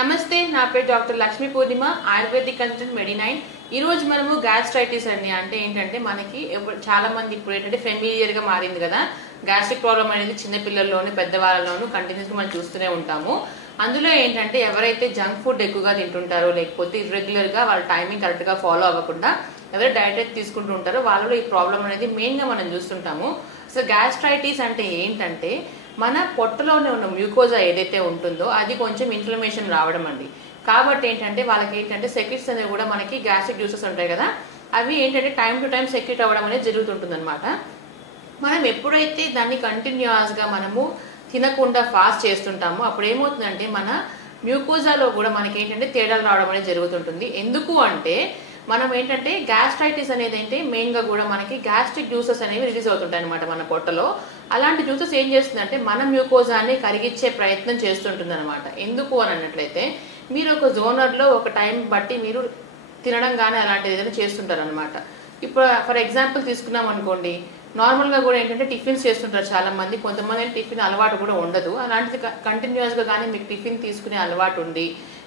నమస్తే, నా పేరు డాక్టర్ లక్ష్మీ పూర్ణిమ, ఆయుర్వేదిక్ కన్సల్టెంట్ మెడి9. ఈ రోజు మనము గ్యాస్ట్రైటిస్ అంటే ఏంటంటే మనకి చాలా మంది ఇప్పుడు ఏంటంటే ఫెమిలియర్ గా మారింది కదా. గ్యాస్ట్రిక్ ప్రాబ్లం అనేది చిన్న పిల్లల్లోనూ పెద్దవాళ్ళలోనూ కంటిన్యూస్ గా మనం చూస్తూనే ఉంటాము. అందులో ఏంటంటే ఎవరైతే జంక్ ఫుడ్ ఎక్కువగా తింటుంటారో, లేకపోతే ఇర్రెగ్యులర్ గా వాళ్ళ టైమింగ్ కరెక్ట్ గా ఫాలో అవ్వకుండా ఎవరైతే డైట్ తీసుకుంటూ ఉంటారో వాళ్ళలో ఈ ప్రాబ్లం అనేది మెయిన్ గా మనం చూస్తుంటాము. సో గ్యాస్ట్రైటిస్ అంటే ఏంటంటే మన పొట్టలోనే ఉన్న మ్యూకోజా ఏదైతే ఉంటుందో అది కొంచెం ఇన్ఫ్లమేషన్ రావడం అండి. కాబట్టి ఏంటంటే వాళ్ళకి ఏంటంటే సెక్రెట్స్ అనేవి కూడా మనకి గ్యాస్ట్రిక్ జ్యూసెస్ ఉంటాయి కదా, అవి ఏంటంటే టైం టు టైం సెక్రెట్ అవ్వడం అనేది జరుగుతుంటుంది అనమాట. మనం ఎప్పుడైతే దాన్ని కంటిన్యూస్ గా మనము తినకుండా ఫాస్ట్ చేస్తుంటామో అప్పుడు ఏమవుతుందంటే మన మ్యూకోజాలో కూడా మనకి ఏంటంటే తేడాలు రావడం అనేది జరుగుతుంటుంది. ఎందుకు అంటే మనం ఏంటంటే గ్యాస్ట్రైటిస్ అనేది అంటే మెయిన్ గా కూడా మనకి గ్యాస్ట్రిక్ జ్యూసెస్ అనేవి రిలీజ్ అవుతుంటాయి అనమాట మన పొట్టలో. అలాంటి జ్యూసెస్ ఏం చేస్తుందంటే మన మ్యూకోజాన్ని కరిగించే ప్రయత్నం చేస్తుంటుంది అనమాట. ఎందుకు అని అన్నట్లయితే మీరు ఒక జోనర్లో ఒక టైం బట్టి మీరు తినడం కానీ అలాంటిది ఏదైనా చేస్తుంటారు అనమాట. ఇప్పుడు ఫర్ ఎగ్జాంపుల్ తీసుకున్నాం అనుకోండి, నార్మల్గా కూడా ఏంటంటే టిఫిన్స్ చేస్తుంటారు చాలా మంది. కొంతమంది టిఫిన్ అలవాటు కూడా ఉండదు. అలాంటిది కంటిన్యూస్గా కానీ మీకు టిఫిన్ తీసుకునే అలవాటు ఉండి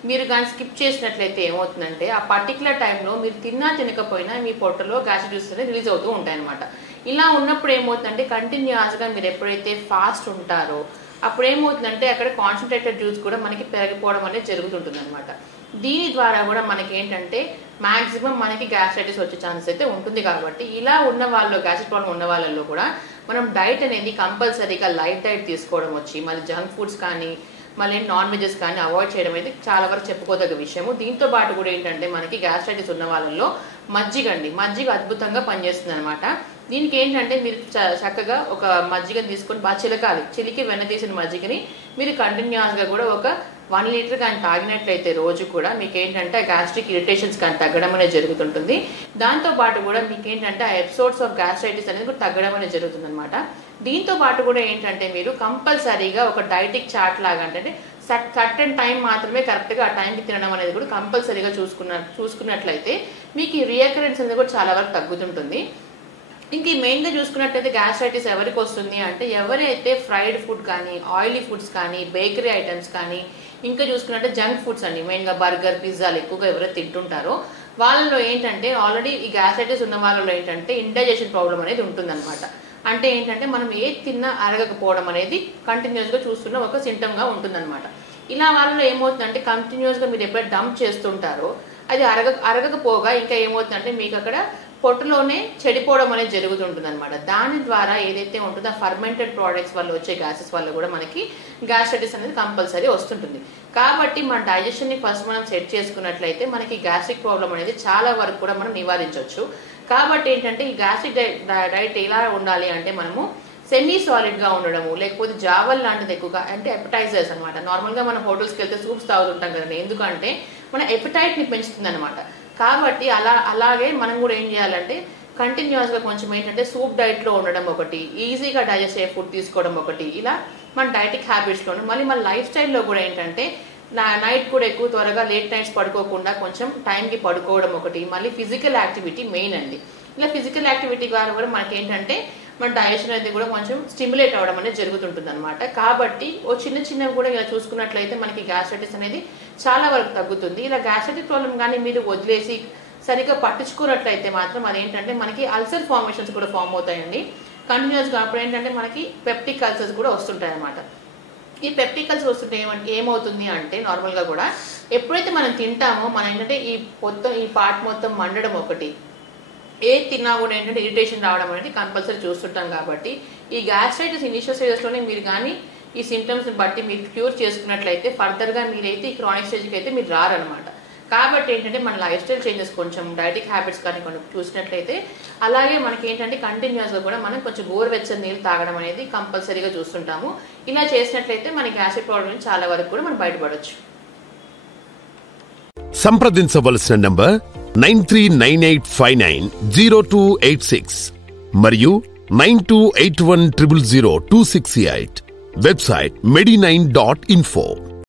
మీరు కానీ స్కిప్ చేసినట్లయితే ఏమవుతుందంటే ఆ పర్టికులర్ టైంలో మీరు తిన్నా తినకపోయినా మీ పొట్టలో గ్యాస్ట్రిక్ జ్యూసెస్ అనేది రిలీజ్ అవుతూ ఉంటాయి అనమాట. ఇలా ఉన్నప్పుడు ఏమవుతుందంటే కంటిన్యూస్గా మీరు ఎప్పుడైతే ఫాస్ట్ ఉంటారో అప్పుడు ఏమవుతుందంటే అక్కడ కాన్సన్ట్రేటెడ్ జ్యూస్ కూడా మనకి పెరిగిపోవడం అనేది జరుగుతుంటుంది అనమాట. దీని ద్వారా కూడా మనకి ఏంటంటే మాక్సిమం మనకి గ్యాస్ట్రైటిస్ వచ్చే ఛాన్సెస్ అయితే ఉంటుంది. కాబట్టి ఇలా ఉన్న వాళ్ళు గ్యాస్ట్రిక్ ప్రాబ్లం ఉన్న వాళ్ళల్లో కూడా మనం డైట్ అనేది కంపల్సరీగా లైట్ డైట్ తీసుకోవడం వచ్చి మళ్ళీ జంక్ ఫుడ్స్ కానీ మళ్ళీ నాన్ వెజెస్ కానీ అవాయిడ్ చేయడం అనేది చాలా వరకు చెప్పుకోదగ్గ విషయము. దీంతో పాటు కూడా ఏంటంటే మనకి గ్యాస్ట్రైటిస్ ఉన్న వాళ్ళల్లో మజ్జిగ అద్భుతంగా పనిచేస్తుంది అనమాట. దీనికి ఏంటంటే మీరు చక్కగా ఒక మజ్జిగని తీసుకొని బాగా చిలకాలి. చిలికి వెన్న తీసిన మజ్జిగని మీరు కంటిన్యూస్గా కూడా ఒక 1 లీటర్ కానీ తాగినట్లయితే రోజు కూడా మీకు ఏంటంటే గ్యాస్ట్రిక్ ఇరిటేషన్స్ కానీ తగ్గడం అనేది జరుగుతుంటుంది. దాంతో పాటు కూడా మీకు ఏంటంటే ఆ ఎపిసోడ్స్ ఆఫ్ గ్యాస్ట్రైటిస్ అనేది కూడా తగ్గడం అనేది జరుగుతుంది అనమాట. దీంతో పాటు కూడా ఏంటంటే మీరు కంపల్సరీగా ఒక డైటిక్ చార్ట్ లాగా అంటే సర్టెన్ టైం మాత్రమే కరెక్ట్గా ఆ టైంకి తినడం అనేది కూడా కంపల్సరీగా చూసుకున్నట్లయితే మీకు ఈ రియాకరెన్స్ అనేది కూడా చాలా వరకు తగ్గుతుంటుంది. ఇంక మెయిన్గా చూసుకున్నట్టయితే గ్యాస్ట్రైటిస్ ఎవరికి వస్తుంది అంటే ఎవరైతే ఫ్రైడ్ ఫుడ్ కానీ ఆయిలీ ఫుడ్స్ కానీ బేకరీ ఐటమ్స్ కానీ ఇంకా చూసుకున్నట్టే జంక్ ఫుడ్స్ అండి, మెయిన్గా బర్గర్ పిజ్జాలు ఎక్కువగా ఎవరైతే తింటుంటారో వాళ్ళలో ఏంటంటే ఆల్రెడీ ఈ గ్యాస్ట్రైటిస్ ఉన్న వాళ్ళలో ఏంటంటే ఇండైజెషన్ ప్రాబ్లం అనేది ఉంటుందన్నమాట. అంటే ఏంటంటే మనం ఏది తిన్నా అరగకపోవడం అనేది కంటిన్యూస్గా చూస్తున్న ఒక సింటమ్గా ఉంటుందన్నమాట. ఇలా వాళ్ళలో ఏమవుతుందంటే కంటిన్యూస్గా మీరు ఎప్పుడైతే డంప్ చేస్తుంటారో అది అరగకపోగా ఇంకా ఏమవుతుందంటే మీకు అక్కడ పొట్టులోనే చెడిపోవడం అనేది జరుగుతుంటుంది అనమాట. దాని ద్వారా ఏదైతే ఉంటుందో ఆ ఫర్మెంటెడ్ ప్రోడక్ట్స్ వల్ల వచ్చే గ్యాసెస్ వల్ల కూడా మనకి గ్యాస్ట్రైటిస్ అనేది కంపల్సరీ వస్తుంటుంది. కాబట్టి మన డైజెషన్ని ఫస్ట్ మనం సెట్ చేసుకున్నట్లయితే మనకి గ్యాస్ట్రిక్ ప్రాబ్లం అనేది చాలా వరకు కూడా మనం నివారించవచ్చు. కాబట్టి ఏంటంటే ఈ గ్యాస్ట్రిక్ డైట్ ఎలా ఉండాలి అంటే మనము సెమీ సాలిడ్ గా ఉండడము, లేకపోతే జావల్ లాంటిది ఎక్కువగా అంటే ఎపటైజర్స్ అనమాట. నార్మల్ గా మనం హోటల్స్కి వెళ్తే సూప్స్ తాగుతుంటాం కదండి, ఎందుకంటే మన ఎపటైట్ ని పెంచుతుంది అనమాట. కాబట్టి అలాగే మనం కూడా ఏం చేయాలంటే కంటిన్యూస్ గా కొంచెం ఏంటంటే సూప్ డైట్ లో ఉండడం ఒకటి, ఈజీగా డైజెస్ట్ అయ్యే ఫుడ్ తీసుకోవడం ఒకటి, ఇలా మన డైటిక్ హ్యాబిట్స్ లో మళ్ళీ మన లైఫ్ స్టైల్లో కూడా ఏంటంటే నైట్ కూడా ఎక్కువ త్వరగా లేట్ నైట్స్ పడుకోకుండా కొంచెం టైంకి పడుకోవడం ఒకటి, మళ్ళీ ఫిజికల్ యాక్టివిటీ మెయిన్ అండి. ఇలా ఫిజికల్ యాక్టివిటీ ద్వారా కూడా మనకి ఏంటంటే మన డైజెషన్ అనేది కూడా కొంచెం స్టిమ్యులేట్ అవ్వడం అనేది జరుగుతుంటుంది అనమాట. కాబట్టి ఓ చిన్నవి కూడా ఇలా చూసుకున్నట్లయితే మనకి గ్యాస్ట్రైటిస్ అనేది చాలా వరకు తగ్గుతుంది. ఇలా గ్యాస్ట్రైటిక్ ప్రాబ్లం కానీ మీరు వదిలేసి సరిగ్గా పట్టించుకున్నట్లయితే మాత్రం అదేంటంటే మనకి అల్సర్ ఫార్మేషన్స్ కూడా ఫామ్ అవుతాయండి కంటిన్యూస్గా. అప్పుడు ఏంటంటే మనకి పెప్టిక్ అల్సర్స్ కూడా వస్తుంటాయి అనమాట. ఈ పెప్టిక్ అల్సర్ వస్తుంటే ఏమవుతుంది అంటే నార్మల్గా కూడా ఎప్పుడైతే మనం తింటామో మనం ఏంటంటే ఈ పార్ట్ మొత్తం మండడం ఒకటి, ఏది తిన్నా కూడా ఏంటంటే ఇరిటేషన్ రావడం అనేది కంపల్సరీ చూస్తుంటాం. కాబట్టి ఈ గ్యాస్ట్రైటిస్ ఇనిషియల్ స్టేజెస్లోనే మీరు కానీ ఈ సిమ్టమ్స్ని బట్టి మీరు క్యూర్ చేసుకున్నట్లయితే ఫర్దర్గా మీరైతే ఈ క్రానిక్ స్టేజ్కి అయితే మీరు రారనమాట. కాబట్టి ఏంటంటే మన లైఫ్ స్టైల్ చేంజెస్ కొంచెం డైటిక్ హ్యాబిట్స్ కానీ మనం చూసినట్లయితే అలాగే మనకి ఏంటంటే కంటిన్యూస్గా కూడా మనం కొంచెం గోరువెచ్చని నీళ్ళు తాగడం అనేది కంపల్సరీగా చూస్తుంటాము. ఇలా చేసినట్లయితే మన గ్యాస్ట్రిక్ ప్రాబ్లం చాలా వరకు కూడా మనం బయటపడవచ్చు. సంప్రదించవలసిన నంబర్ 9398590286 మరియు 9281000268. Website medi9.info.